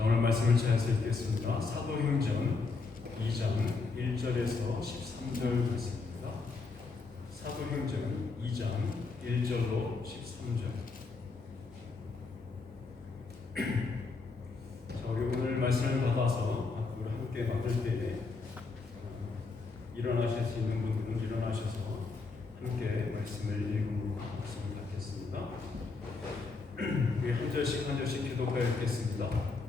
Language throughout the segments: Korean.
자, 오늘 말씀을 찾아서 읽겠습니다. 사도행전 2장 1절에서 13절 말씀입니다. 사도행전 2장 1절로 13절. 자, 우리 오늘 말씀을 받아서 우리 함께 막을 때에 일어나실 수 있는 분들은 일어나셔서 함께 말씀을 읽음으로 말씀을 받겠습니다. 우리 한 절씩 기도하여 읽겠습니다.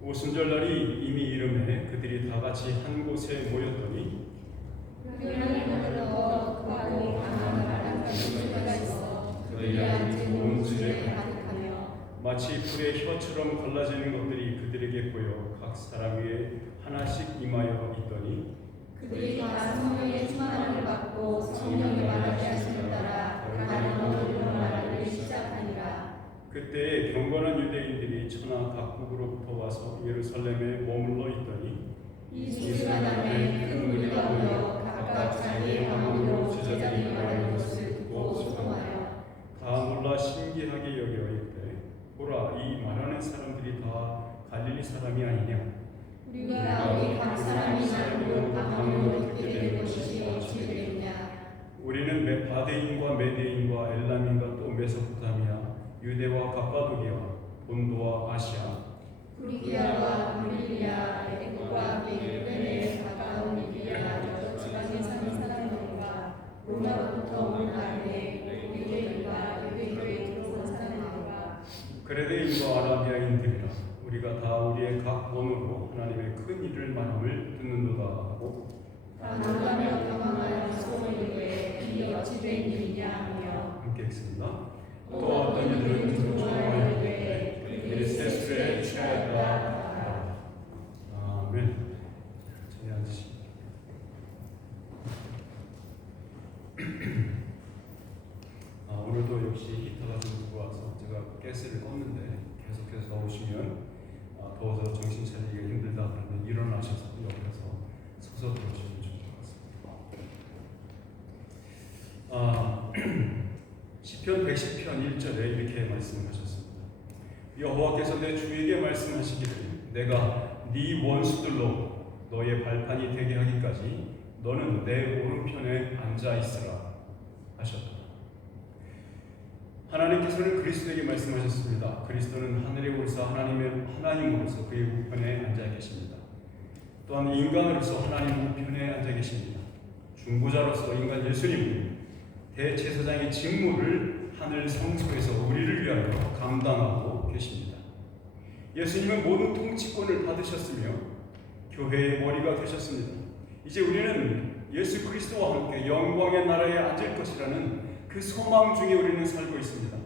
오순절날이 이미 이름에 그들이 다 같이 한 곳에 모였더니 그들이 앉은 온 집에 마치 불의 혀처럼 갈라지는 것들이 그들에게 보여 각 사람 위에 하나씩 임하여 있더니 그들이 다 성령의 충만함을 받고 성령의 말하게 하심을 따라 다른 언어로 말하기 시작하니라. 그때 경건한 유대인들이 천하 각국으로부터 와서 예루살렘에 머물러 있더니 이주가 남에 큰 무리가 모여 각각 자기의 방언으로 제자들이 말하는 것을 듣고 소통하여 다 놀라 신기하게 여겨 이르되 보라, 이 말하는 사람들이 다 갈릴리 사람이 아니냐? 우리가 우리 각 사람이 나누고 방언으로 듣게 된 것이 어찌 되느냐? 우리는 바데인과 메데인과 엘람인과 또 메소포타미아, 유대와 갑바도기아, 본도와 아시아, 프리기아와 빌리아, 애국과 빌레에 가까운 리비아 여러 지방에 사는 사람들과 로마로부터 온 아르메, 유대인과 유대교에 들어온 사람들과 그레데인과 아라비아인들이라 우리가 다 우리의 각 언어로 하나님의 큰 일을 말함을 듣는도다 하고 다 놀라며 당황하여 서로 이르되 이 어찌 된 일이냐 하며 함께 읽습니다. 또 어떤 이들은 조종하여 이르되 그들이 세술에 취하였다. 아멘. 자리 앉으시고 오늘도 역시 히터가 좀 들어와서 제가 가스를 껐는데 계속해서 나오시면 더워서 정신 차리기가 힘들다 그러면 일어나셔서 옆에서 서서 들어오시면 좋을 것 같습니다. 시편 110편 1절에 이렇게 말씀하셨습니다. 여호와께서 내 주에게 말씀하시기를 내가 네 원수들로 너의 발판이 되게 하기까지 너는 내 오른편에 앉아 있으라 하셨다. 하나님께서는 그리스도에게 말씀하셨습니다. 그리스도는 하늘의 올사 하나님으로서 그의 우편에 앉아 계십니다. 또한 인간으로서 하나님 우편에 앉아 계십니다. 중보자로서 인간 예수님은 대제사장의 직무를 하늘 성소에서 우리를 위하여 감당하고 계십니다. 예수님은 모든 통치권을 받으셨으며 교회의 머리가 되셨습니다. 이제 우리는 예수 그리스도와 함께 영광의 나라에 앉을 것이라는 그 소망 중에 우리는 살고 있습니다.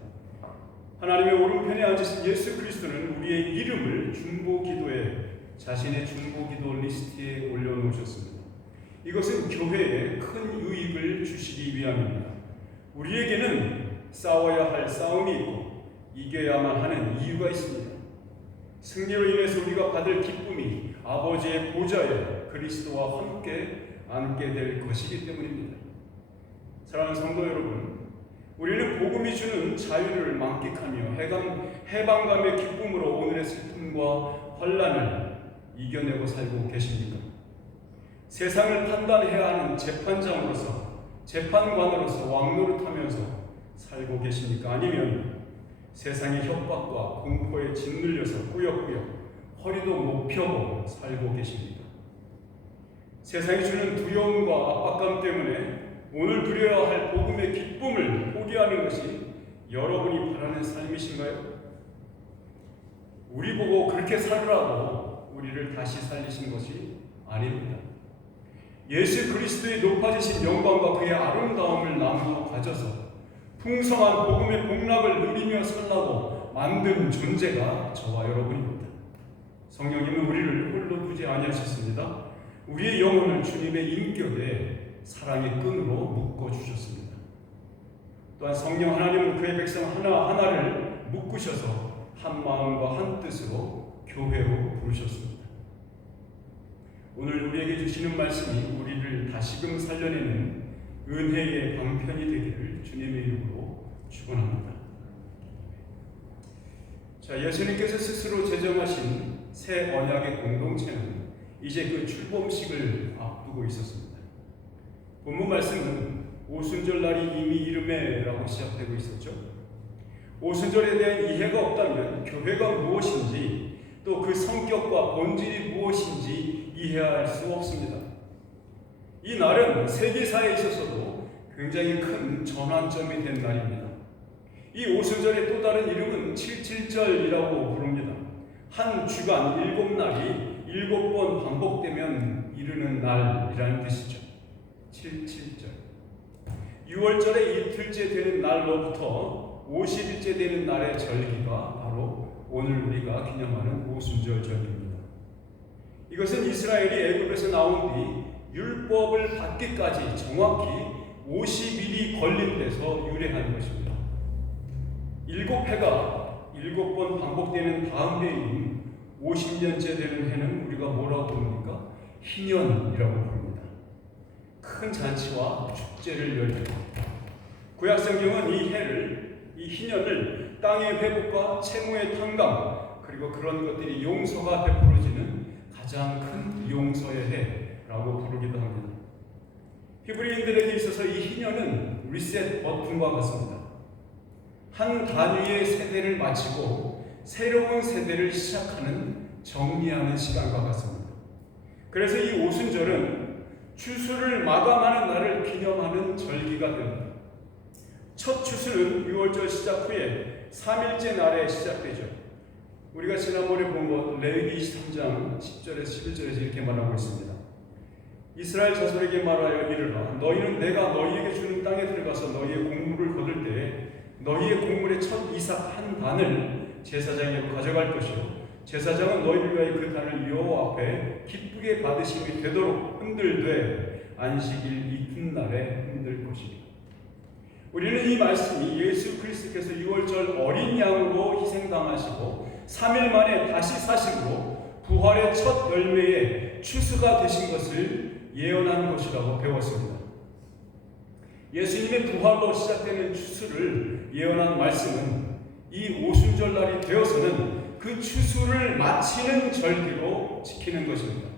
하나님의 오른편에 앉으신 예수 그리스도는 우리의 이름을 중보기도에 자신의 중보기도 리스트에 올려놓으셨습니다. 이것은 교회에 큰 유익을 주시기 위함입니다. 우리에게는 싸워야 할 싸움이 있고 이겨야만 하는 이유가 있습니다. 승리로 인해서 우리가 받을 기쁨이 아버지의 보좌에 그리스도와 함께 앉게 될 것이기 때문입니다. 사랑하는 성도 여러분, 우리는 복음이 주는 자유를 만끽하며 해방감의 기쁨으로 오늘의 슬픔과 환난을 이겨내고 살고 계십니까? 세상을 판단해야 하는 재판장으로서 재판관으로서 왕노릇하면서 살고 계십니까? 아니면 세상의 협박과 공포에 짓눌려서 꾸역꾸역 허리도 못 펴고 살고 계십니까? 세상이 주는 두려움과 압박감 때문에 오늘 누려야 할 복음의 기쁨을 포기하는 것이 여러분이 바라는 삶이신가요? 우리 보고 그렇게 살으라고 우리를 다시 살리신 것이 아닙니다. 예수 그리스도의 높아지신 영광과 그의 아름다움을 나누어 가져서 풍성한 복음의 복락을 누리며 살라고 만든 존재가 저와 여러분입니다. 성령님은 우리를 홀로 두지 아니하셨습니다. 우리의 영혼을 주님의 인격에 사랑의 끈으로 묶어주셨습니다. 또한 성령 하나님은 그의 백성 하나하나를 묶으셔서 한 마음과 한 뜻으로 교회로 부르셨습니다. 오늘 우리에게 주시는 말씀이 우리를 다시금 살려내는 은혜의 방편이 되기를 주님의 이름으로 축원합니다. 자, 예수님께서 스스로 제정하신 새 언약의 공동체는 이제 그 출범식을 앞두고 있었습니다. 본문 말씀은 오순절날이 이미 이르매라고 시작되고 있었죠. 오순절에 대한 이해가 없다면 교회가 무엇인지 또 그 성격과 본질이 무엇인지 이해할 수 없습니다. 이 날은 세계사에 있어서도 굉장히 큰 전환점이 된 날입니다. 이 오순절의 또 다른 이름은 77절이라고 부릅니다. 한 주간 7날이 7번 반복되면 이르는 날이라는 뜻이죠. 77절. 6월절의 이틀째 되는 날로부터 50일째 되는 날의 절기가 바로 오늘 우리가 기념하는 오순절 절기입니다. 이것은 이스라엘이 애굽에서 나온 뒤 율법을 받기까지 정확히 50일이 걸린 데서 유래한 것입니다. 7해가 7번 반복되는 다음 해인 50년째 되는 해는 우리가 뭐라고 부릅니까? 희년이라고 부릅니다. 큰 잔치와 축제를 열고 구약성경은 이 희년을 땅의 회복과 채무의 탕감 그리고 그런 것들이 용서가 베풀어지는 가장 큰 용서의 해라고 부르기도 합니다. 히브리인들에게 있어서 이 희년은 리셋 버튼과 같습니다. 한 단위의 세대를 마치고 새로운 세대를 시작하는 정리하는 시간과 같습니다. 그래서 이 오순절은 추수를 마감하는 날을 기념하는 절기가 됩니다. 첫 추수는 6월절 시작 후에 3일째 날에 시작되죠. 우리가 지난번에 본 것 레위기 23장 10절에서 11절에서 이렇게 말하고 있습니다. 이스라엘 자손에게 말하여 이르라 너희는 내가 너희에게 주는 땅에 들어가서 너희의 곡물을 거둘 때에 너희의 곡물의 첫 이삭 한 단을 제사장에게 가져갈 것이요 제사장은 너희를 위하여 그 단을 여호와 앞에 기쁘게 받으심이 되도록 흔들되 안식일 이튿날에 흔들 것이니 우리는 이 말씀이 예수 그리스도께서 6월절 어린 양으로 희생당하시고 3일 만에 다시 사심으로 부활의 첫 열매의 추수가 되신 것을 예언한 것이라고 배웠습니다. 예수님의 부활로 시작되는 추수를 예언한 말씀은 이 오순절날이 되어서는 그 추수를 마치는 절기로 지키는 것입니다.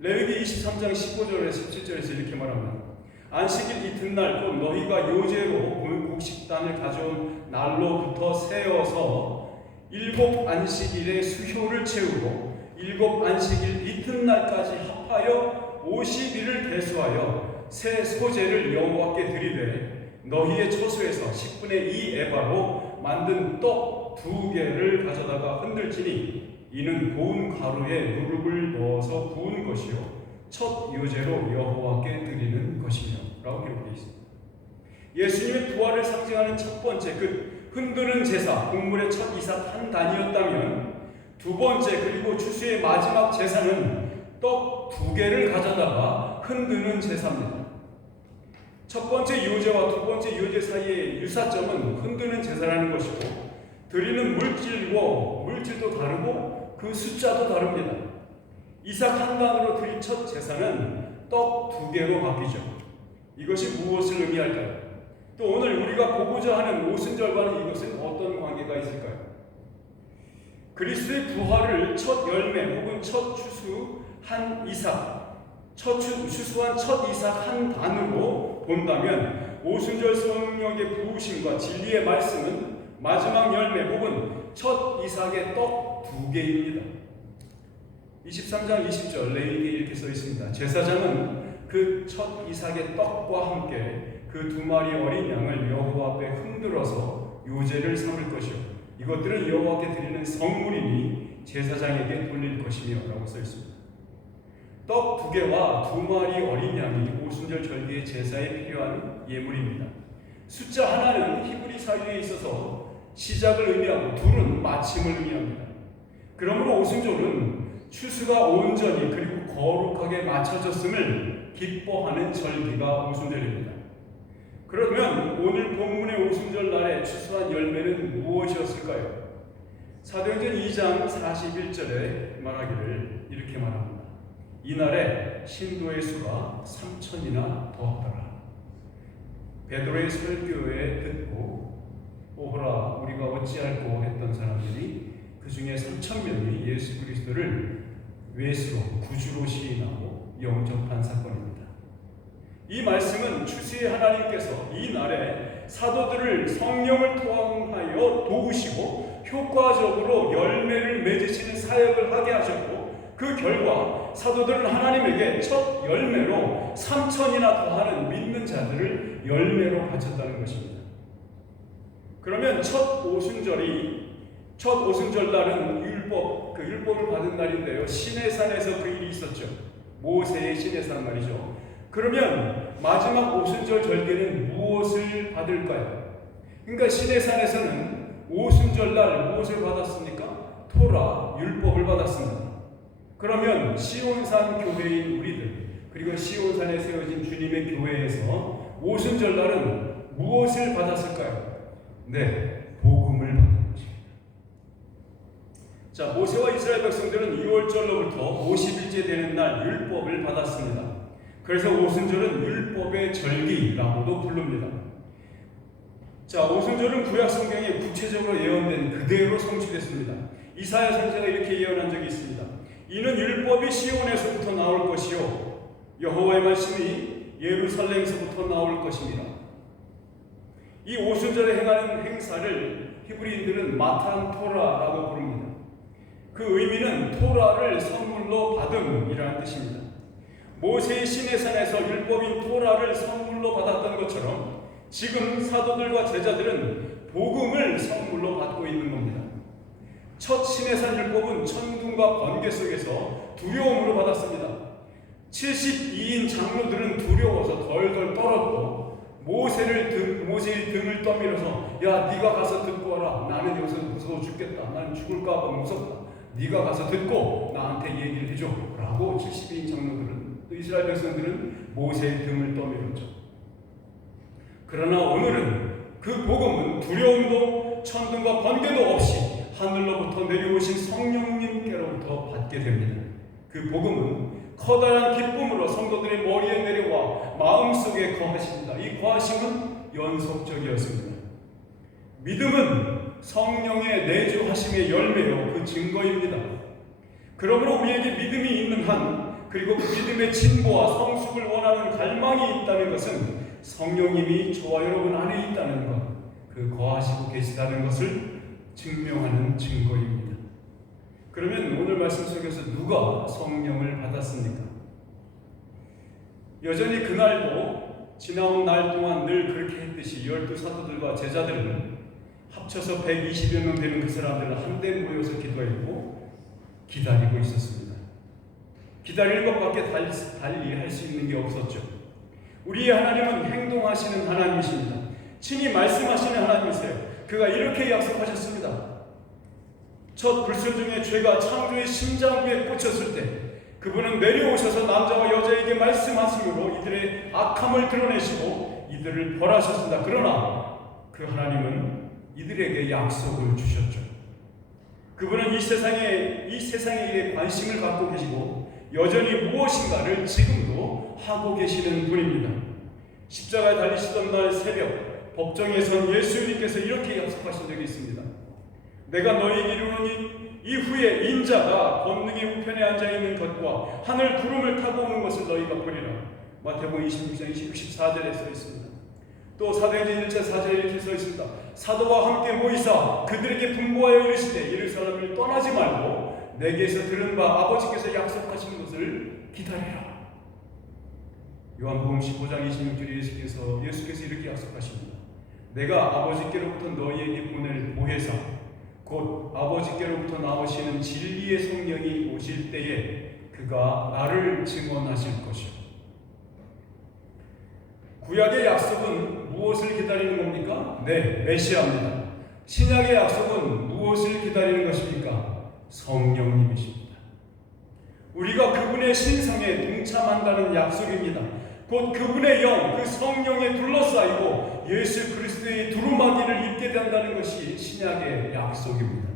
레위기 23장 15절에서 17절에서 이렇게 말합니다. 안식일 이튿날 곧 너희가 요제로 곡식단을 가져온 날로부터 세어서 7 안식일의 수효를 채우고 7 안식일 이튿날까지 합하여 50일을 대수하여 새 소재를 여호와께 드리되 너희의 처소에서 10분의 2 에바로 만든 떡 2개를 가져다가 흔들지니 이는 고운 가루에 누룩을 넣어서 부은 것이요 첫 요제로 여호와께 드리는 것이며 라고 기록되어 있습니다. 예수님의 부활을 상징하는 첫 번째 그 흔드는 제사 곡물의 첫 이삭 한 단이었다면 두 번째 그리고 추수의 마지막 제사는 떡 2개를 가져다가 흔드는 제사입니다. 첫 번째 요제와 두 번째 요제 사이의 유사점은 흔드는 제사라는 것이고 드리는 물질도 다르고 그 숫자도 다릅니다. 이삭 한 단으로 드린 첫 제사는 떡 2개로 바뀌죠. 이것이 무엇을 의미할까요? 또 오늘 우리가 보고자 하는 오순절과는 이것은 어떤 관계가 있을까요? 그리스도의 부활을 첫 열매 혹은 첫 추수한 추수한 첫 이삭 한 단으로 본다면 오순절 성령의 부으심과 진리의 말씀은 마지막 열매 혹은 첫 이삭의 떡 2개입니다. 23장 20절 레위기에 이렇게 써 있습니다. 제사장은 그 첫 이삭의 떡과 함께 그 2마리 어린 양을 여호와 앞에 흔들어서 요제를 삼을 것이요 이것들은 여호와께 드리는 성물이니 제사장에게 돌릴 것이며 라고 써 있습니다. 떡 2개와 2마리 어린 양이 오순절 절기의 제사에 필요한 예물입니다. 숫자 하나는 히브리 사유에 있어서 시작을 의미하고 둘은 마침을 의미합니다. 그러므로 오순절은 추수가 온전히 그리고 거룩하게 마쳐졌음을 기뻐하는 절기가 오순절입니다. 그러면 오늘 본문의 오순절 날에 추수한 열매는 무엇이었을까요? 사도행전 2장 41절에 말하기를 이렇게 말합니다. 이날에 신도의 수가 3,000이나 더하더라. 베드로의 설교에 듣고 오호라 우리가 어찌할꼬 했던 사람들이 그 중에 3,000명이 예수 그리스도를 외수로 구주로 시인하고 영접한 사건입니다. 이 말씀은 추수의 하나님께서 이 날에 사도들을 성령을 통하여 도우시고 효과적으로 열매를 맺으시는 사역을 하게 하셨고, 그 결과 사도들은 하나님에게 첫 열매로 3,000이나 더하는 믿는 자들을 열매로 바쳤다는 것입니다. 그러면 첫 오순절 날은 율법을 받은 날인데요, 시내산에서 그 일이 있었죠. 모세의 시내산 말이죠. 그러면 마지막 오순절 절기는 무엇을 받을까요? 그러니까 시내산에서는 오순절 날 무엇을 받았습니까? 토라, 율법을 받았습니다. 그러면 시온산 교회인 우리들, 그리고 시온산에 세워진 주님의 교회에서 오순절 날은 무엇을 받았을까요? 네, 복음을 받은 것입니다. 자, 모세와 이스라엘 백성들은 2월절로부터 50일째 되는 날 율법을 받았습니다. 그래서 오순절은 율법의 절기라고도 부릅니다. 자, 오순절은 구약 성경에 구체적으로 예언된 그대로 성취됐습니다. 이사야 선지자가 이렇게 예언한 적이 있습니다. 이는 율법이 시온에서부터 나올 것이요 여호와의 말씀이 예루살렘에서부터 나올 것입니다. 이 오순절에 행하는 행사를 히브리인들은 마탄 토라라고 부릅니다. 그 의미는 토라를 선물로 받음이라는 뜻입니다. 모세의 시내산에서 율법인 토라를 선물로 받았던 것처럼 지금 사도들과 제자들은 복음을 선물로 받고 있는 겁니다. 첫 시내산 율법은 천둥과 번개 속에서 두려움으로 받았습니다. 72인 장로들은 두려워서 덜덜 떨었고, 모세의 등을 떠밀어서 야, 네가 가서 듣고 와라. 나는 여기서 무서워 죽겠다. 나는 죽을까 봐 무섭다. 네가 가서 듣고 나한테 얘기를 해줘 라고 72인 장로들은, 또 이스라엘 백성들은 모세의 등을 떠밀었죠. 그러나 오늘은 그 복음은 두려움도 천둥과 번개도 없이 하늘로부터 내려오신 성령님께로부터 받게 됩니다. 그 복음은 커다란 기쁨으로 성도들의 머리에 내려와 마음속에 거하십니다. 이 거하심은 연속적이었습니다. 믿음은 성령의 내주하심의 열매요, 그 증거입니다. 그러므로 우리에게 믿음이 있는 한, 그리고 그 믿음의 진보와 성숙을 원하는 갈망이 있다는 것은 성령님이 저와 여러분 안에 있다는 것, 그 거하시고 계시다는 것을 증명하는 증거입니다. 그러면 오늘 말씀 속에서 누가 성령을 받았습니까? 여전히 그날도 지나온 날 동안 늘 그렇게 했듯이 12사도들과 제자들은 합쳐서 120여 명 되는 그 사람들은 한데 모여서 기도했고 기다리고 있었습니다. 기다리는 것밖에 달리 할 수 있는 게 없었죠. 우리의 하나님은 행동하시는 하나님이십니다. 친히 말씀하시는 하나님이세요. 그가 이렇게 약속하셨습니다. 첫 불순종의 죄가 창조의 심장부에 꽂혔을 때 그분은 내려오셔서 남자와 여자에게 말씀하심으로 이들의 악함을 드러내시고 이들을 벌하셨습니다. 그러나 그 하나님은 이들에게 약속을 주셨죠. 그분은 이 세상의 일에 관심을 갖고 계시고 여전히 무엇인가를 지금도 하고 계시는 분입니다. 십자가에 달리시던 날 새벽 법정에 선 예수님께서 이렇게 약속하신 적이 있습니다. 내가 너희에게 이르노니 이후에 인자가 권능의 우편에 앉아있는 것과 하늘 구름을 타고 오는 것을 너희가 보리라. 마태복음 26장 24절에 써 있습니다. 또 사도행전 1차 4절에 이렇게 써 있습니다. 사도와 함께 모이사 그들에게 분부하여 이르시되 예루살렘을 떠나지 말고 내게서 들은 바 아버지께서 약속하신 것을 기다리라. 요한복음 15장 26절에 예수께서 이렇게 약속하십니다. 내가 아버지께로부터 너희에게 보낼 보혜사 곧 아버지께로부터 나오시는 진리의 성령이 오실 때에 그가 나를 증언하실 것이요. 구약의 약속은 무엇을 기다리는 겁니까? 네, 메시아입니다. 신약의 약속은 무엇을 기다리는 것입니까? 성령님이십니다. 우리가 그분의 신성에 동참한다는 약속입니다. 곧 그분의 영, 그 성령에 둘러싸이고 예수 그리스도의 두루마기를 입게 된다는 것이 신약의 약속입니다.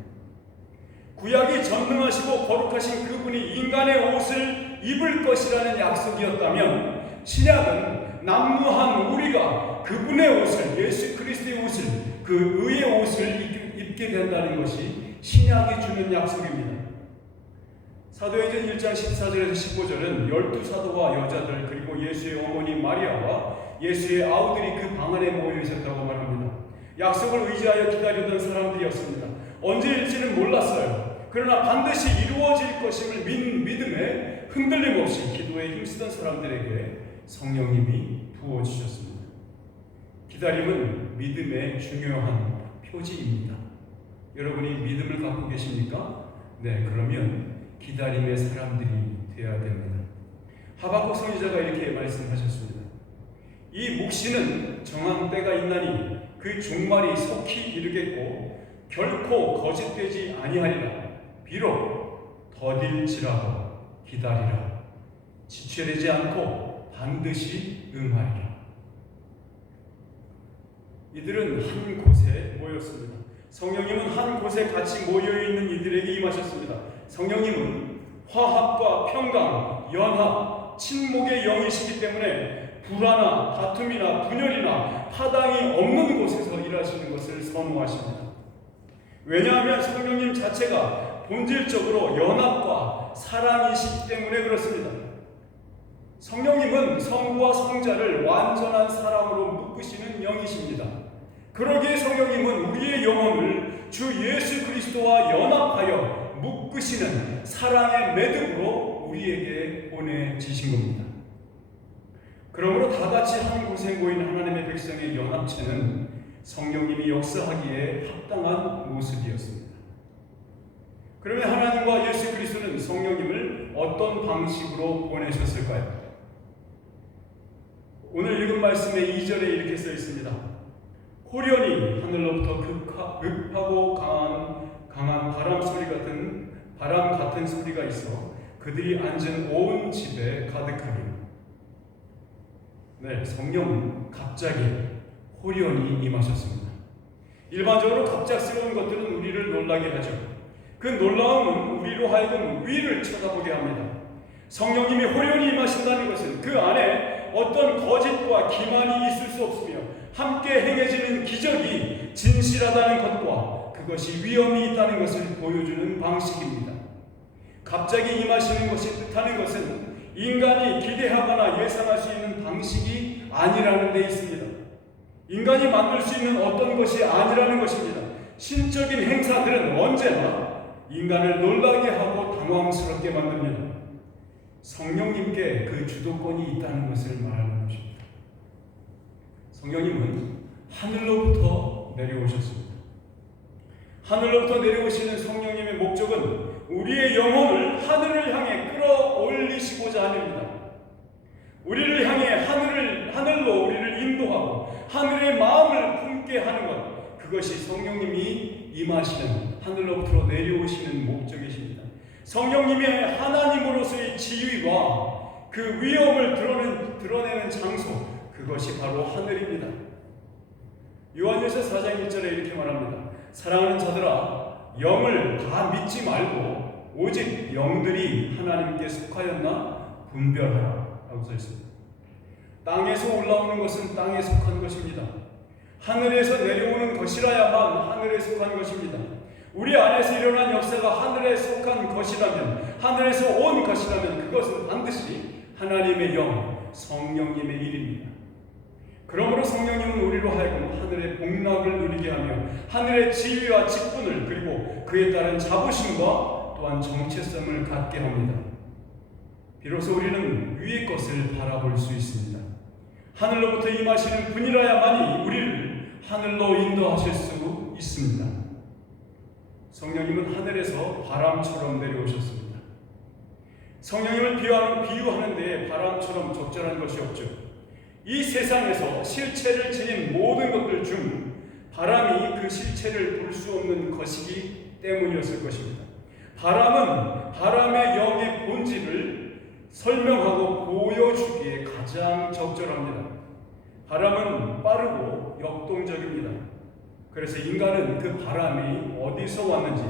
구약이 전능하시고 거룩하신 그분이 인간의 옷을 입을 것이라는 약속이었다면 신약은 난무한 우리가 그분의 옷을, 예수 그리스도의 옷을, 그 의의 옷을 입게 된다는 것이 신약이 주는 약속입니다. 사도행전 1장 14절에서 15절은 12사도와 여자들 그리고 예수의 어머니 마리아와 예수의 아우들이 그 방 안에 모여 있었다고 말합니다. 약속을 의지하여 기다리던 사람들이었습니다. 언제일지는 몰랐어요. 그러나 반드시 이루어질 것임을 믿음에 흔들림 없이 기도에 힘쓰던 사람들에게 성령님이 부어주셨습니다. 기다림은 믿음의 중요한 표지입니다. 여러분이 믿음을 갖고 계십니까? 네, 그러면 기다림의 사람들이 되어야 됩니다. 하박국 선지자가 이렇게 말씀하셨습니다. 이 묵시는 정한 때가 있나니 그 종말이 속히 이르겠고 결코 거짓되지 아니하리라. 비록 더딜지라도 기다리라. 지체되지 않고 반드시 응하리라. 이들은 한 곳에 모였습니다. 성령님은 한 곳에 같이 모여있는 이들에게 임하셨습니다. 성령님은 화합과 평강, 연합, 친목의 영이시기 때문에 불화나 다툼이나 분열이나 파당이 없는 곳에서 일하시는 것을 선호하십니다. 왜냐하면 성령님 자체가 본질적으로 연합과 사랑이시기 때문에 그렇습니다. 성령님은 성부와 성자를 완전한 사랑으로 묶으시는 영이십니다. 그러기에 성령님은 우리의 영혼을 주 예수 그리스도와 연합하여 묶으시는 사랑의 매듭으로 우리에게 보내지신 겁니다. 그러므로 다 같이 한 곳에 모인 하나님의 백성의 연합체는 성령님이 역사하기에 합당한 모습이었습니다. 그러면 하나님과 예수 그리스도는 성령님을 어떤 방식으로 보내셨을까요? 오늘 읽은 말씀의 2절에 이렇게 써 있습니다. 호련히 하늘로부터 급하고 강한 바람 같은 소리가 있어 그들이 앉은 온 집에 가득하리라. 네, 성령은 갑자기 호련히 임하셨습니다. 일반적으로 갑작스러운 것들은 우리를 놀라게 하죠. 그 놀라움은 우리로 하여금 위를 쳐다보게 합니다. 성령님이 호련히 임하신다는 것은 그 안에 어떤 거짓과 기만이 있을 수 없으며 함께 행해지는 기적이 진실하다는 것과 그것이 위험이 있다는 것을 보여주는 방식입니다. 갑자기 임하시는 것이 뜻하는 것은 인간이 기대하거나 예상할 수 있는 방식이 아니라는 데 있습니다. 인간이 만들 수 있는 어떤 것이 아니라는 것입니다. 신적인 행사들은 언제나 인간을 놀라게 하고 당황스럽게 만듭니다. 성령님께 그 주도권이 있다는 것을 말하는 것입니다. 성령님은 하늘로부터 내려오셨습니다. 하늘로부터 내려오시는 성령님의 목적은 우리의 영혼을 하늘을 향해 끌어올리시고자 합니다. 우리를 향해 하늘로 우리를 인도하고 하늘의 마음을 품게 하는 것, 그것이 성령님이 임하시는 하늘로부터 내려오시는 목적이십니다. 성령님의 하나님으로서의 지위와 그 위엄을 드러내는 장소, 그것이 바로 하늘입니다. 요한일서 4장 1절에 이렇게 말합니다. 사랑하는 자들아, 영을 다 믿지 말고 오직 영들이 하나님께 속하였나 분별하라 라고 써 있습니다. 땅에서 올라오는 것은 땅에 속한 것입니다. 하늘에서 내려오는 것이라야만 하늘에 속한 것입니다. 우리 안에서 일어난 역사가 하늘에 속한 것이라면, 하늘에서 온 것이라면 그것은 반드시 하나님의 영, 성령님의 일입니다. 그러므로 성령님은 우리로 하여금 하늘의 복락을 누리게 하며 하늘의 지위와 직분을, 그리고 그에 따른 자부심과 또한 정체성을 갖게 합니다. 비로소 우리는 위의 것을 바라볼 수 있습니다. 하늘로부터 임하시는 분이라야만이 우리를 하늘로 인도하실 수 있습니다. 성령님은 하늘에서 바람처럼 내려오셨습니다. 성령님을 비유하는 데에 바람처럼 적절한 것이 없죠. 이 세상에서 실체를 지닌 모든 것들 중 바람이 그 실체를 볼 수 없는 것이기 때문이었을 것입니다. 바람은 바람의 영의 본질을 설명하고 보여주기에 가장 적절합니다. 바람은 빠르고 역동적입니다. 그래서 인간은 그 바람이 어디서 왔는지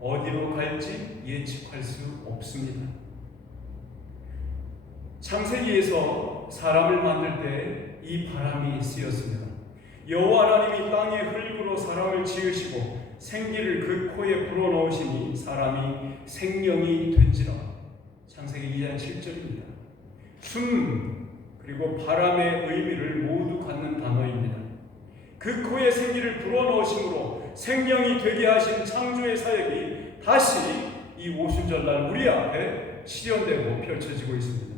어디로 갈지 예측할 수 없습니다. 창세기에서 사람을 만들 때 이 바람이 쓰였습니다. 여호와 하나님이 땅의 흙으로 사람을 지으시고 생기를 그 코에 불어넣으시니 사람이 생명이 된지라. 창세기 2장 7절입니다. 숨 그리고 바람의 의미를 모두 갖는 단어입니다. 그 코에 생기를 불어넣으심으로 생명이 되게 하신 창조의 사역이 다시 이 오순절날 우리 앞에 실현되고 펼쳐지고 있습니다.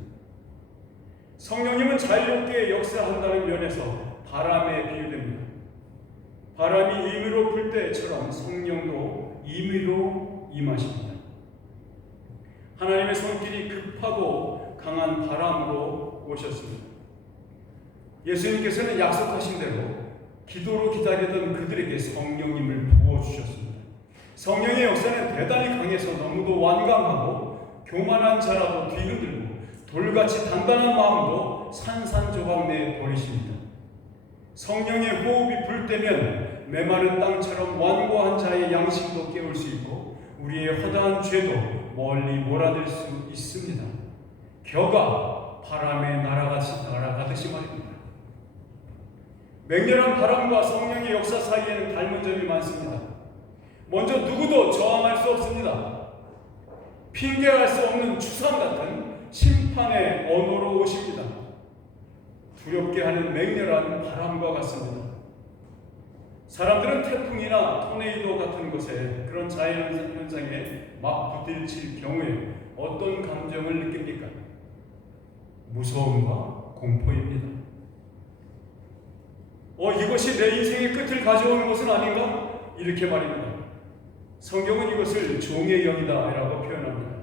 성령님은 자유롭게 역사한다는 면에서 바람에 비유됩니다. 바람이 임의로 불 때처럼 성령도 임의로 임하십니다. 하나님의 손길이 급하고 강한 바람으로 오셨습니다. 예수님께서는 약속하신 대로 기도로 기다리던 그들에게 성령님을 부어주셨습니다. 성령의 역사는 대단히 강해서 너무도 완강하고 교만한 자라도 뒤흔들고 돌같이 단단한 마음도 산산조각 내 버리십니다. 성령의 호흡이 불 때면 메마른 땅처럼 완고한 자의 양심도 깨울 수 있고 우리의 허다한 죄도 멀리 몰아들 수 있습니다. 겨가 바람에 날아가듯이 말입니다. 맹렬한 바람과 성령의 역사 사이에는 닮은 점이 많습니다. 먼저 누구도 저항할 수 없습니다. 핑계할 수 없는 추상 같은 심판의 언어로 오십니다. 두렵게 하는 맹렬한 바람과 같습니다. 사람들은 태풍이나 토네이도 같은 곳에 그런 자연현상에 막 부딪힐 경우에 어떤 감정을 느낍니까? 무서움과 공포입니다. 이것이 내 인생의 끝을 가져오는 것은 아닌가? 이렇게 말입니다. 성경은 이것을 종의 영이다 라고 표현합니다.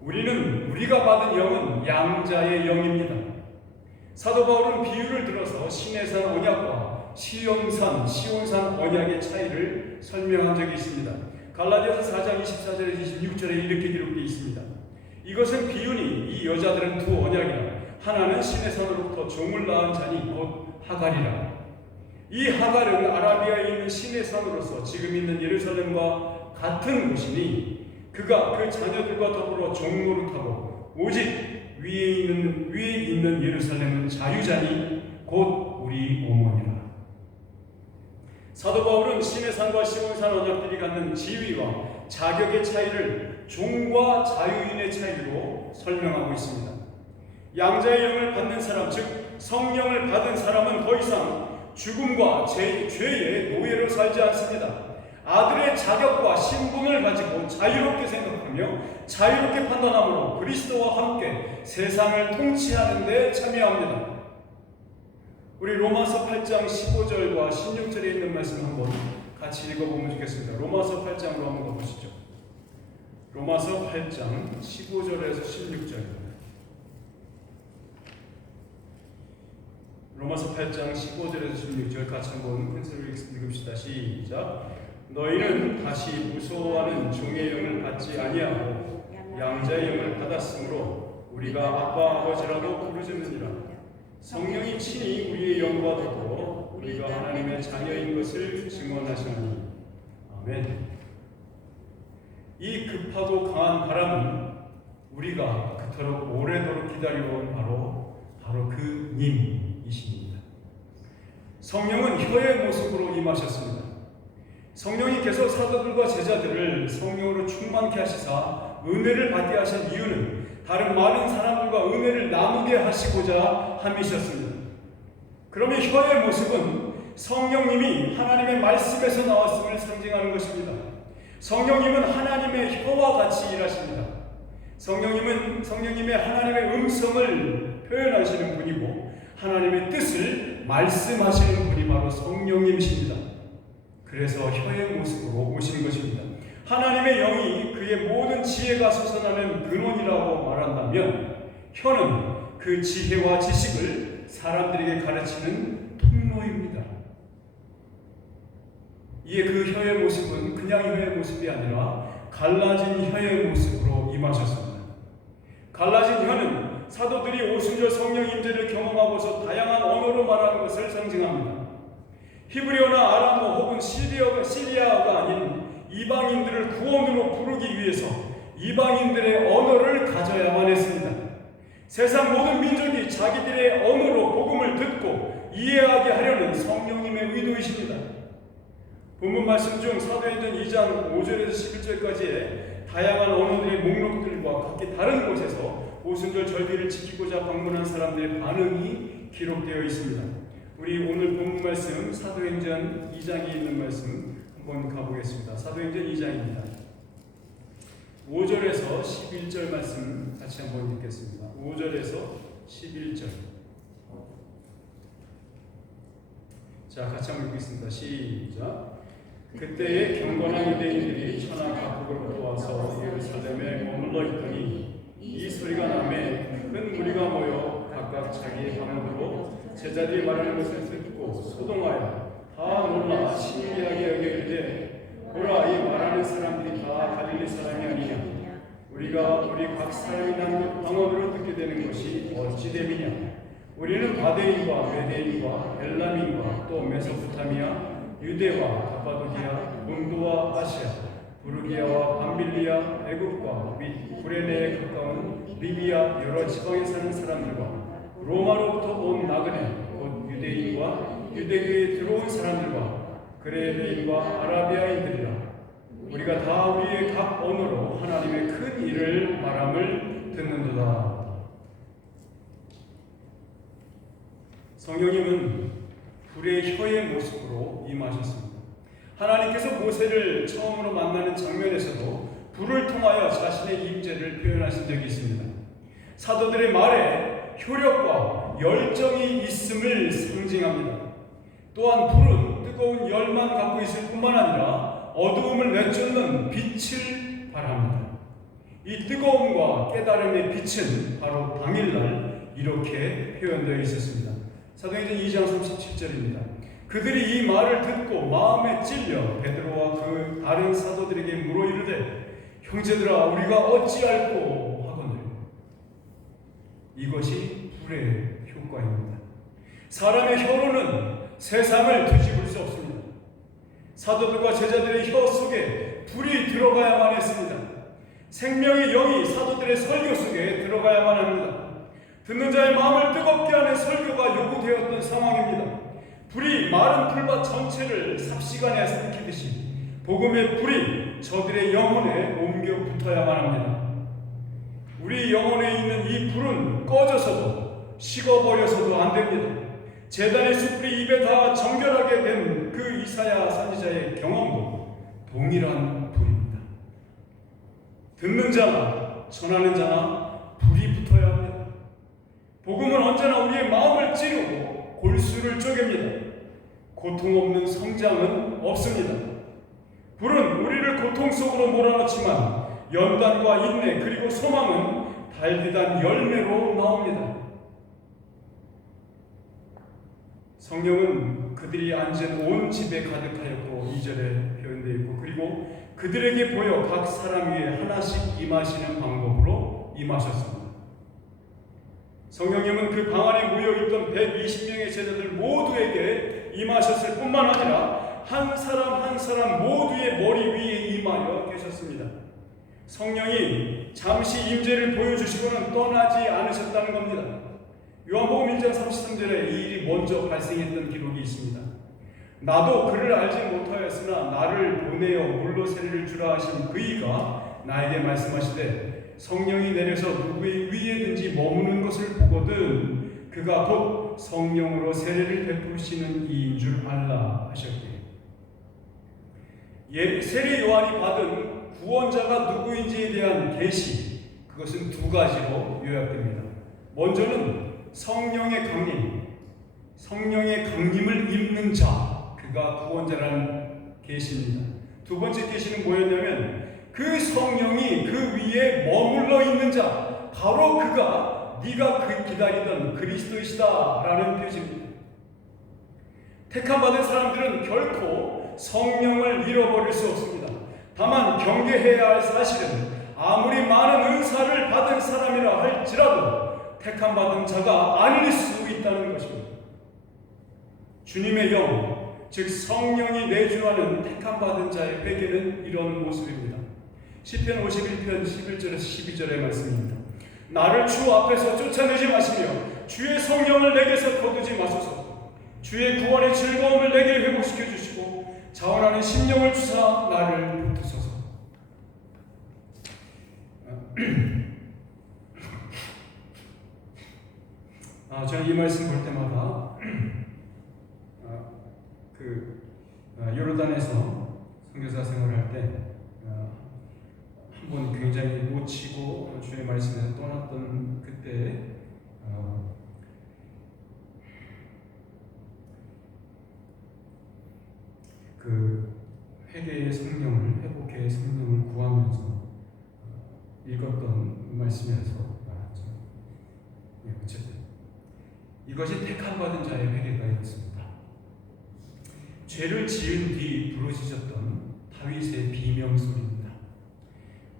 우리가 받은 영은 양자의 영입니다. 사도 바울은 비유를 들어서 시내산 언약과 시온산 언약의 차이를 설명한 적이 있습니다. 갈라디아서 4장 24절에서 26절에 이렇게 기록되어 있습니다. 이것은 비유니 이 여자들은 두 언약이라 하나는 시내산으로부터 종을 낳은 자니 곧 하갈이라. 이 하갈은 아라비아에 있는 시내산으로서 지금 있는 예루살렘과 같은 곳이니 그가 그 자녀들과 더불어 종노릇하고 오직 위에 있는 예루살렘은 자유자니 곧 우리 어머니라. 사도 바울은 시내산과 시온산 언약들이 갖는 지위와 자격의 차이를 종과 자유인의 차이로 설명하고 있습니다. 양자의 영을 받는 사람, 즉 성령을 받은 사람은 더 이상 죽음과 죄의 노예로 살지 않습니다. 아들의 자격과 신분을 가지고 자유롭게 생각하며 자유롭게 판단함으로 그리스도와 함께 세상을 통치하는 데 참여합니다. 우리 로마서 8장 15절과 16절에 있는 말씀 한번 같이 읽어보면 좋겠습니다. 로마서 8장으로 한번 가보시죠. 로마서 8장 15절에서 16절입니다. 로마서 8장 15절에서 16절 같이 한번 큰 소리로 읽읍시다. 시작. 너희는 다시 무서워하는 종의 영을 받지 아니하고 양자의 영을 받았으므로 우리가 아빠 아버지라고 부르짖느니라. 성령이 친히 우리의 영과 더불어 우리가 하나님의 자녀인 것을 증언하시나니. 아멘. 이 급하고 강한 바람은 우리가 그토록 오래도록 기다려온 바로 그 님이십니다. 성령은 혀의 모습으로 임하셨습니다. 성령님께서 사도들과 제자들을 성령으로 충만케 하시사 은혜를 받게 하신 이유는 다른 많은 사람들과 은혜를 나누게 하시고자 함이셨습니다. 그러면 혀의 모습은 성령님이 하나님의 말씀에서 나왔음을 상징하는 것입니다. 성령님은 하나님의 혀와 같이 일하십니다. 성령님의 하나님의 음성을 표현하시는 분이고 하나님의 뜻을 말씀하시는 분이 바로 성령님이십니다. 그래서 혀의 모습으로 오신 것입니다. 하나님의 영이 그의 모든 지혜가 솟아나는 근원이라고 말한다면 혀는 그 지혜와 지식을 사람들에게 가르치는 통로입니다. 이에 그 혀의 모습은 그냥 혀의 모습이 아니라 갈라진 혀의 모습으로 임하셨습니다. 갈라진 혀는 사도들이 오순절 성령 임재를 경험하고서 다양한 언어로 말하는 것을 상징합니다. 히브리어나 아람어 혹은 시리아어가 아닌 이방인들을 구원으로 부르기 위해서 이방인들의 언어를 가져야만 했습니다. 세상 모든 민족이 자기들의 언어로 복음을 듣고 이해하게 하려는 성령님의 의도이십니다. 본문 말씀 중 사도행전 2장 5절에서 11절까지의 다양한 언어들의 목록들과 각기 다른 곳에서 오순절 절기를 지키고자 방문한 사람들의 반응이 기록되어 있습니다. 우리 오늘 본문 말씀 사도행전 2장에 있는 말씀 한번 가보겠습니다. 사도행전 2장입니다. 5절에서 11절 말씀 같이 한번 읽겠습니다. 5절에서 11절. 자, 같이 한번 읽겠습니다. 시작. 그때에 경건한 유대인들이 천하 각국으로부터 와서 예루살렘에 머물러 있더니 이 소리가 나매 큰 무리가 모여 각각 자기 방언으로 제자들이 말하는 것을 듣고 소동하여 다 놀라 신기하게 여겨 이르되 보라, 이 말하는 사람들이 다 갈릴리 사람이 아니냐. 우리가 우리 각 사람이 난 방언으로 듣게 되는 것이 어찌 됨이냐. 우리는 바데인과 메데인과 엘람인과 또 메소포타미아, 유대와 가파도기아, 본도와 아시아, 부르기아와 밤빌리아, 애굽과 및 구레네에 가까운 리비아 여러 지방에 사는 사람들과 로마로부터 온 나그네 곧 유대인과 유대교에 들어온 사람들과 그레네인과 아라비아인들이라. 우리가 다 우리의 각 언어로 하나님의 큰 일을 말함을 듣는도다. 성령님은 불의 혀의 모습으로 임하셨습니다. 하나님께서 모세를 처음으로 만나는 장면에서도 불을 통하여 자신의 임재를 표현하신 적이 있습니다. 사도들의 말에 효력과 열정이 있음을 상징합니다. 또한 불은 뜨거운 열만 갖고 있을 뿐만 아니라 어두움을 내쫓는 빛을 발합니다. 이 뜨거움과 깨달음의 빛은 바로 당일날 이렇게 표현되어 있었습니다. 사도행전 2장 37절입니다. 그들이 이 말을 듣고 마음에 찔려 베드로와 그 다른 사도들에게 물어 이르되 형제들아, 우리가 어찌할꼬 하거늘. 이것이 불의 효과입니다. 사람의 혀로는 세상을 뒤집을 수 없습니다. 사도들과 제자들의 혀 속에 불이 들어가야만 했습니다. 생명의 영이 사도들의 설교 속에 들어가야만 합니다. 듣는 자의 마음을 뜨겁게 하는 설교가 요구되었던 상황입니다. 불이 마른 풀밭 전체를 삽시간에 삼키듯이 복음의 불이 저들의 영혼에 옮겨 붙어야만 합니다. 우리 영혼에 있는 이 불은 꺼져서도 식어버려서도 안 됩니다. 제단의 숯불이 입에 다 정결하게 된 그 이사야 선지자의 경험도 동일한 불입니다. 듣는 자나 전하는 자나 불이 붙어야 합니다. 복음은 언제나 우리의 마음을 찌르고 골수를 쪼갭니다. 고통 없는 성장은 없습니다. 불은 우리를 고통 속으로 몰아넣지만 연단과 인내 그리고 소망은 달디단 열매로 나옵니다. 성령은 그들이 앉은 온 집에 가득하였고 2절에 표현되어 있고, 그리고 그들에게 보여 각 사람 위에 하나씩 임하시는 방법으로 임하셨습니다. 성령님은 그 방 안에 모여있던 120명의 제자들 모두에게 임하셨을 뿐만 아니라 한 사람 한 사람 모두의 머리 위에 임하여 계셨습니다. 성령이 잠시 임재를 보여주시고는 떠나지 않으셨다는 겁니다. 요한복음 1장 33절에 이 일이 먼저 발생했던 기록이 있습니다. 나도 그를 알지 못하였으나 나를 보내어 물로 세례를 주라 하신 그이가 나에게 말씀하시되 성령이 내려서 누구의 위에든지 머무는 것을 보거든 그가 곧 성령으로 세례를 베푸시는 이인 줄 알라 하셨기에, 세례 요한이 받은 구원자가 누구인지에 대한 계시, 그것은 두 가지로 요약됩니다. 먼저는 성령의 강림, 성령의 강림을 입는 자, 그가 구원자라는 계시입니다. 두 번째 계시는 뭐였냐면 그 성령이 그 위에 머물러 있는 자, 바로 그가 네가 기다리던 그리스도이시다 라는 표시입니다. 택함받은 사람들은 결코 성령을 잃어버릴 수 없습니다. 다만 경계해야 할 사실은 아무리 많은 은사를 받은 사람이라 할지라도 택함받은 자가 아닐 수 있다는 것입니다. 주님의 영, 즉 성령이 내주하는 택함받은 자의 회개는 이런 모습입니다. 시편 51편 11절에서 12절의 말씀입니다. 나를 주 앞에서 쫓아내지 마시며 주의 성령을 내게서 거두지 마소서. 주의 구원의 즐거움을 내게 회복시켜 주시고 자원하는 심령을 주사 나를 붙드소서. 저는 이 말씀 볼 때마다 요르단에서 선교사 생활할 때 한 번 굉장히 놓치고 주의 말씀에서 떠났던 그때 그 회개의 성령을, 회복의 성령을 구하면서 읽었던 말씀에서 어쨌든 이것이 택함받은 자의 회개가였습니다. 죄를 지은 뒤 부르짖었던 다윗의 비명소리입니다.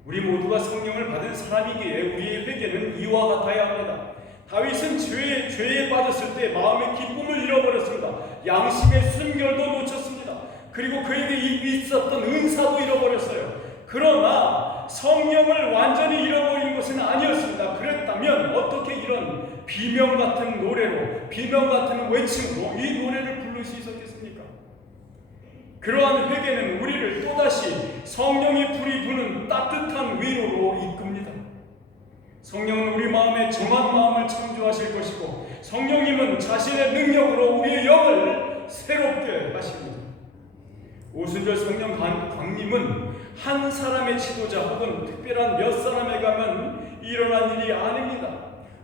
우리 모두가 성령을 받은 사람이기에 우리의 회개는 이와 같아야 합니다. 다윗은 죄에 빠졌을 때 마음의 기쁨을 잃어버렸습니다. 양심의 순결도 놓쳤습니다. 그리고 그에게 있었던 은사도 잃어버렸어요. 그러나 성령을 완전히 잃어버린 것은 아니었습니다. 그랬다면 어떻게 이런 비명 같은 노래로, 비명 같은 외침으로 이 노래를 부를 수 있었겠습니까? 그러한 회개는 우리를 또다시 성령의 불이 부는 따뜻한 위로로 이끕니다. 성령은 우리 마음에 정한 마음을 창조하실 것이고, 성령님은 자신의 능력으로 우리의 영을 새롭게 하십니다. 오순절 성령 강림은 한 사람의 지도자 혹은 특별한 몇 사람에 가면 일어난 일이 아닙니다.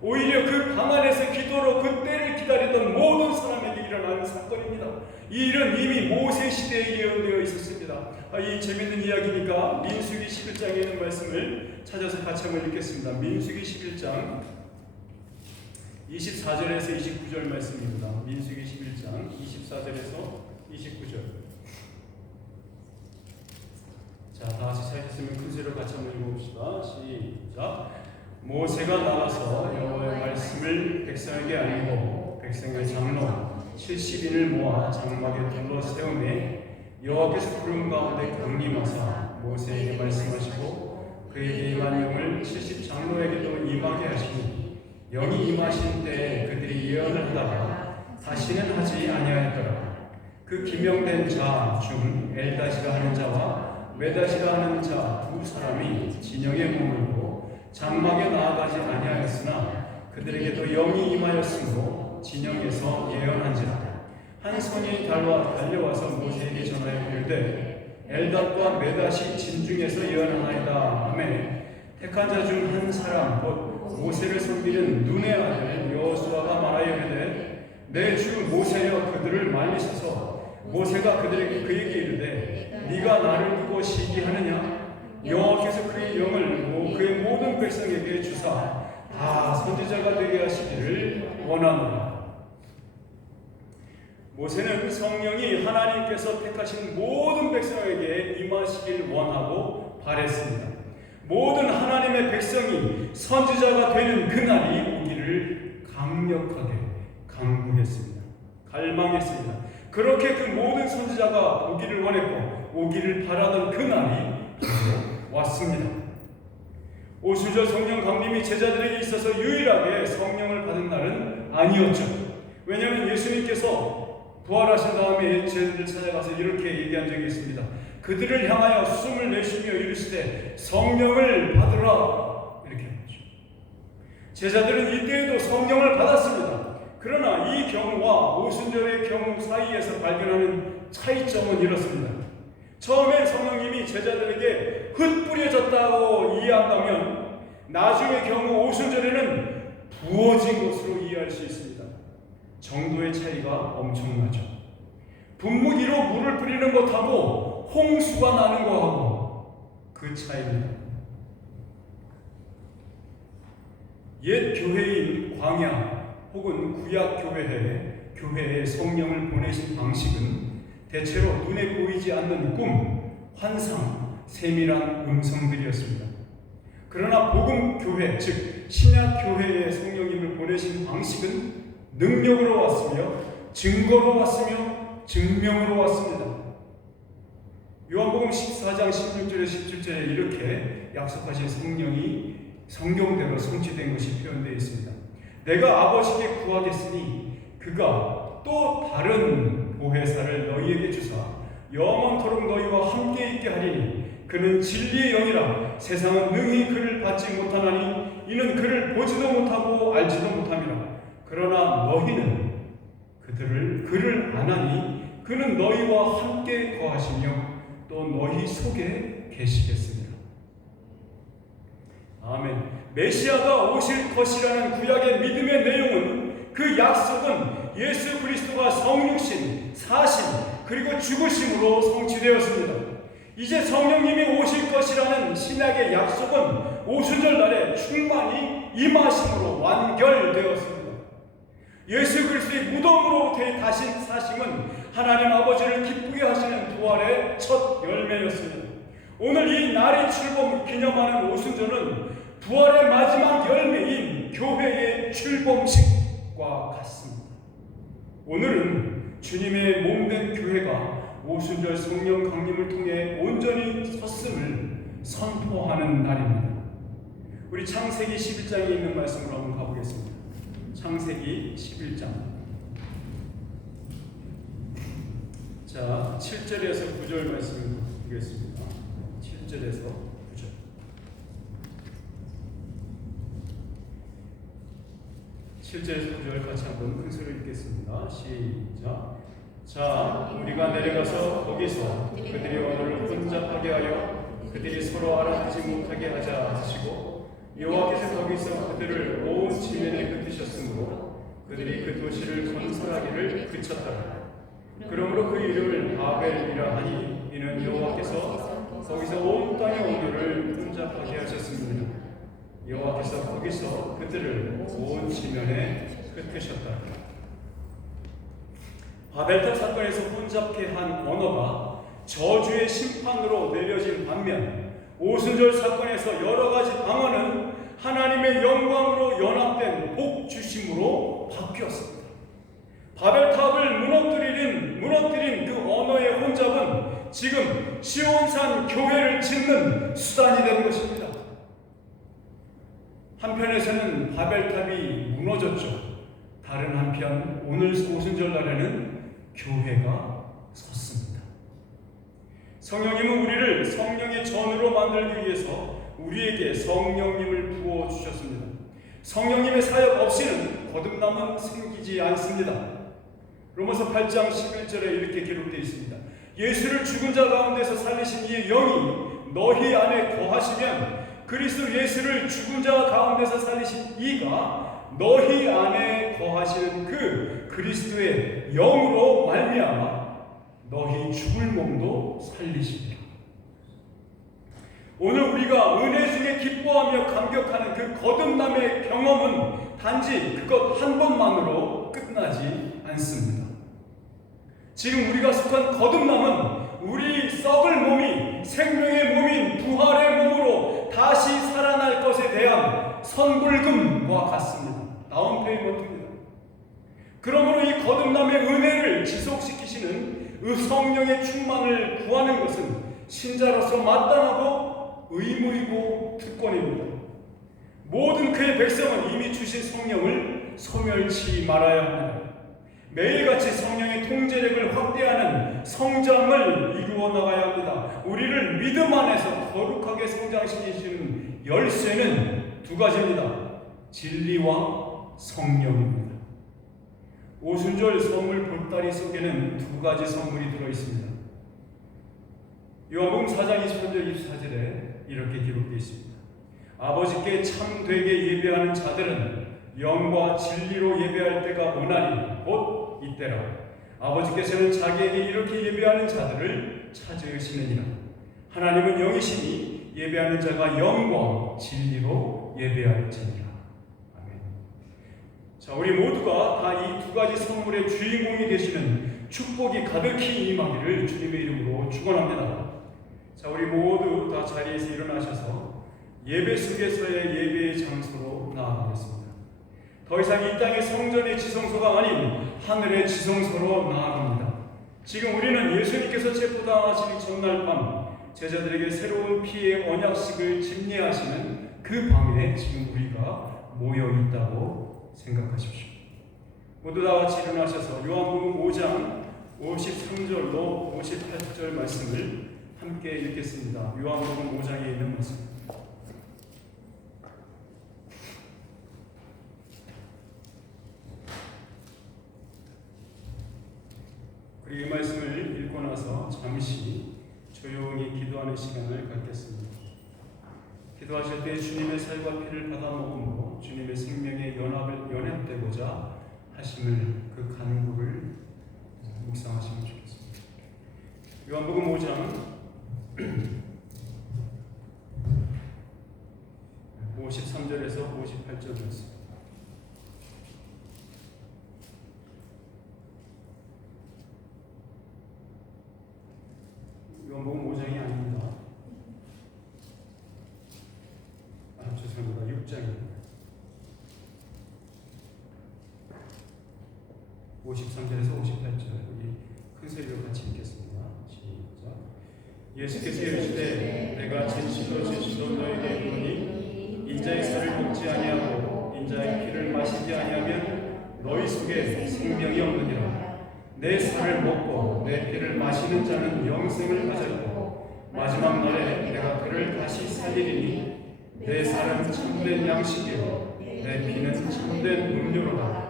오히려 그 방 안에서 기도로 그 때를 기다리던 모든 사람에게 일어나는 사건입니다. 이 일은 이미 모세 시대에 예언되어 있었습니다. 이 재밌는 이야기니까 민수기 11장에 있는 말씀을 찾아서 같이 한번 읽겠습니다. 민수기 11장 24절에서 29절 말씀입니다. 민수기 11장 24절에서 29절. 자, 다 같이 찾았으면 큰 소리로 같이 한번 읽어봅시다. 시작. 모세가 나가서 여호와의 말씀을 백성에게 알리고 백성의 장로 70인을 모아 장막에 둘러 세우매 여호와께서 구름 가운데 강림하사 모세에게 말씀하시고 그에게 임한 영을 70장로에게도 임하게 하시니 영이 임하신 때에 그들이 예언을 하다가 다시는 하지 아니하였더라. 그 기명된 자 중 엘다시라 하는 자와 메다시라 하는 자 두 사람이 진영에 머물고 장막에 나아가지 아니하였으나 그들에게도 영이 임하였으므로 진영에서 예언한지라. 한 선이 달려와서 모세에게 전하여 이르되 엘닷과 메닷이 진중에서 예언하나이다. 아멘. 택한 자 중 한 사람 곧 모세를 섬기는 눈의 아들 여호수아가 말하여 이르되 내 주 모세여 그들을 말리소서. 모세가 그에게 이르되 네가 나를 두고 시기하느냐? 여호와께서 그의 영을 그의 모든 백성에게 주사 다 선지자가 되게 하시기를 원하노라. 모세는 성령이 하나님께서 택하신 모든 백성에게 임하시길 원하고 바랬습니다. 모든 하나님의 백성이 선지자가 되는 그날이 오기를 강력하게 강구했습니다. 갈망했습니다. 그렇게 그 모든 선지자가 오기를 원했고 오기를 바라던 그날이 왔습니다. 오순절 성령 강림이 제자들에게 있어서 유일하게 성령을 받은 날은 아니었죠. 왜냐하면 예수님께서 부활하신 다음에 제자들을 찾아가서 이렇게 얘기한 적이 있습니다. 그들을 향하여 숨을 내쉬며 이르시되 성령을 받으라 이렇게 하죠. 제자들은 이때에도 성령을 받았습니다. 그러나 이 경우와 오순절의 경우 사이에서 발견하는 차이점은 이렇습니다. 처음엔 성령님이 제자들에게 흩뿌려졌다고 이해한다면 나중의 경우 오순절에는 부어진 것으로 이해할 수 있습니다. 정도의 차이가 엄청나죠. 분무기로 물을 뿌리는 것하고 홍수가 나는 것하고 그 차이입니다. 옛 교회인 광야 혹은 구약 교회에 성령을 보내신 방식은 대체로 눈에 보이지 않는 꿈, 환상, 세밀한 음성들이었습니다. 그러나 복음 교회, 즉 신약 교회의 성령님을 보내신 방식은 능력으로 왔으며 증거로 왔으며 증명으로 왔습니다. 요한복음 14장 16절에 17절에 이렇게 약속하신 성령이 성경대로 성취된 것이 표현되어 있습니다. 내가 아버지께 구하겠으니 그가 또 다른 보혜사를 너희에게 주사 영원토록 너희와 함께 있게 하리니 그는 진리의 영이라 세상은 능히 그를 받지 못하나니 이는 그를 보지도 못하고 알지도 못함이라. 그러나 너희는 그를 아나니 그는 너희와 함께 거하시며 또 너희 속에 계시겠습니다. 아멘. 메시아가 오실 것이라는 구약의 믿음의 내용은, 그 약속은 예수 그리스도가 성육신, 사신, 그리고 죽으심으로 성취되었습니다. 이제 성령님이 오실 것이라는 신약의 약속은 오순절 날에 충만히 임하심으로 완결되었습니다. 예수 그리스도의 무덤으로 다신 사심은 하나님 아버지를 기쁘게 하시는 부활의 첫 열매였습니다. 오늘 이 날이 출범 기념하는 오순절은 부활의 마지막 열매인 교회의 출범식과 같습니다. 오늘은 주님의 몸된 교회가 오순절 성령 강림을 통해 온전히 섰음을 선포하는 날입니다. 우리 창세기 11장에 있는 말씀으로 한번 가보겠습니다. 창세기 11장. 자, 7절에서 9절 말씀을 보겠습니다. 7절에서 9절. 7절에서 9절 같이 한번 큰 소리로 읽겠습니다. 시작. 자, 우리가 내려가서 거기서 그들이 언어를 혼잡하게 하여 그들이 서로 알아듣지 못하게 하자 하시고, 여호와께서 거기서 그들을 온 지면에 흩으셨으므로 그들이 그 도시를 건설하기를 그쳤더라. 그러므로 그 이름을 바벨이라 하니 이는 여호와께서 거기서 온 땅의 언어를 혼잡하게 하셨습니다. 여호와께서 거기서 그들을 온 지면에 흩으셨다. 바벨탑 사건에서 혼잡케 한 언어가 저주의 심판으로 내려진 반면, 오순절 사건에서 여러 가지 방언은 하나님의 영광으로 연합된 복 주심으로 바뀌었습니다. 바벨탑을 무너뜨린 그 언어의 혼잡은 지금 시온산 교회를 짓는 수단이 된 것입니다. 한편에서는 바벨탑이 무너졌죠. 다른 한편 오늘 오순절 날에는 교회가 섰습니다. 성령님은 우리를 성령의 전으로 만들기 위해서 우리에게 성령님을 부어주셨습니다. 성령님의 사역 없이는 거듭남은 생기지 않습니다. 로마서 8장 11절에 이렇게 기록되어 있습니다. 예수를 죽은 자 가운데서 살리신 이의 영이 너희 안에 거하시면 그리스도 예수를 죽은 자 가운데서 살리신 이가 너희 안에 거하시는 그 그리스도의 영으로 말미암아 너희 죽을 몸도 살리시리라. 오늘 우리가 은혜 중에 기뻐하며 감격하는 그 거듭남의 경험은 단지 그것 한 번만으로 끝나지 않습니다. 지금 우리가 속한 거듭남은 우리 썩을 몸이 생명의 몸인 부활의 몸으로 다시 살아날 것에 대한 선불금과 같습니다. 다운페이먼트입니다. 그러므로 이 거듭남의 은혜를 지속시키시는 성령의 충만을 구하는 것은 신자로서 마땅하고 의무이고 특권입니다. 모든 그의 백성은 이미 주신 성령을 소멸치 말아야 합니다. 매일같이 성령의 통제력을 확대하는 성장을 이루어 나가야 합니다. 우리를 믿음 안에서 거룩하게 성장시키시는 열쇠는 두 가지입니다. 진리와 성령입니다. 오순절 선물 보따리 속에는 두 가지 선물이 들어있습니다. 요한복음 4장 23절 24절에 이렇게 기록되어 있습니다. 아버지께 참되게 예배하는 자들은 영과 진리로 예배할 때가 오나니 곧 이때라. 아버지께서는 자기에게 이렇게 예배하는 자들을 찾으시느니라. 하나님은 영이시니 예배하는 자가 영과 진리로 예배할지니라. 아멘. 자, 우리 모두가 다 이 두 가지 선물의 주인공이 되시는 축복이 가득히 임하기를 주님의 이름으로 축원합니다. 자, 우리 모두 다 자리에서 일어나셔서 예배 속에서의 예배의 장소로 나아가겠습니다. 더 이상 이 땅의 성전의 지성소가 아닌 하늘의 지성소로 나아갑니다. 지금 우리는 예수님께서 체포당하시는 전날 밤 제자들에게 새로운 피의 언약식을 집례하시는 그 밤에 지금 우리가 모여 있다고 생각하십시오. 모두 다 같이 일어나셔서 요한복음 5장 53절로 58절 말씀을 함께 읽겠습니다. 요한복음 5장에 있는 말씀. 그리고 이 말씀을 읽고 나서 잠시 조용히 기도하는 시간을 갖겠습니다. 기도하실 때 주님의 살과 피를 받아 먹음으로 주님의 생명의 연합되고자 하심을, 그 간구를 묵상하시면 좋겠습니다. 요한복음 5장 53절에서 58절 말씀. 요한복음 5장이 아닙니다. 죄송합니다. 6장입니다. 53절에서 58절 우리 큰 소리로 같이 읽겠습니다. 시작. 예수께서 이르시되 내가 진실로 너희에게 이르노니 인자의 살을 먹지 아니하고 인자의 피를 마시지 아니하면 너희 속에 생명이 없느니라. 내 살을 먹고 내 피를 마시는 자는 영생을 가졌고 마지막 날에 내가 그를 다시 살리리니 내 살은 참된 양식이요 내 피는 참된 음료로다.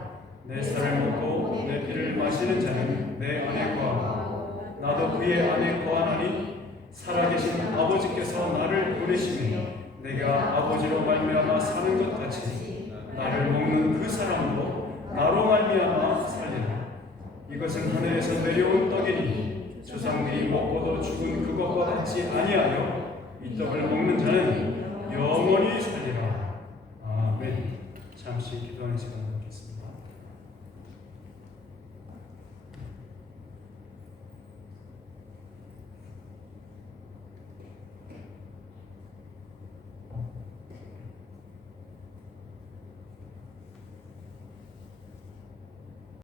내 살을 먹고 내 피를 마시는 자는 내 안에 거하고 나도 그의 안에 거하나니 살아계신 아버지께서 나를 보내시니 내가 아버지로 말미암아 사는 것 같이 나를 먹는 그 사람도 나로 말미암아 살리라. 이것은 하늘에서 내려온 떡이니 조상들이 먹고도 죽은 그것과 같지 아니하여 이 떡을 먹는 자는 영원히 살리라. 아멘. 잠시 기도하는 시간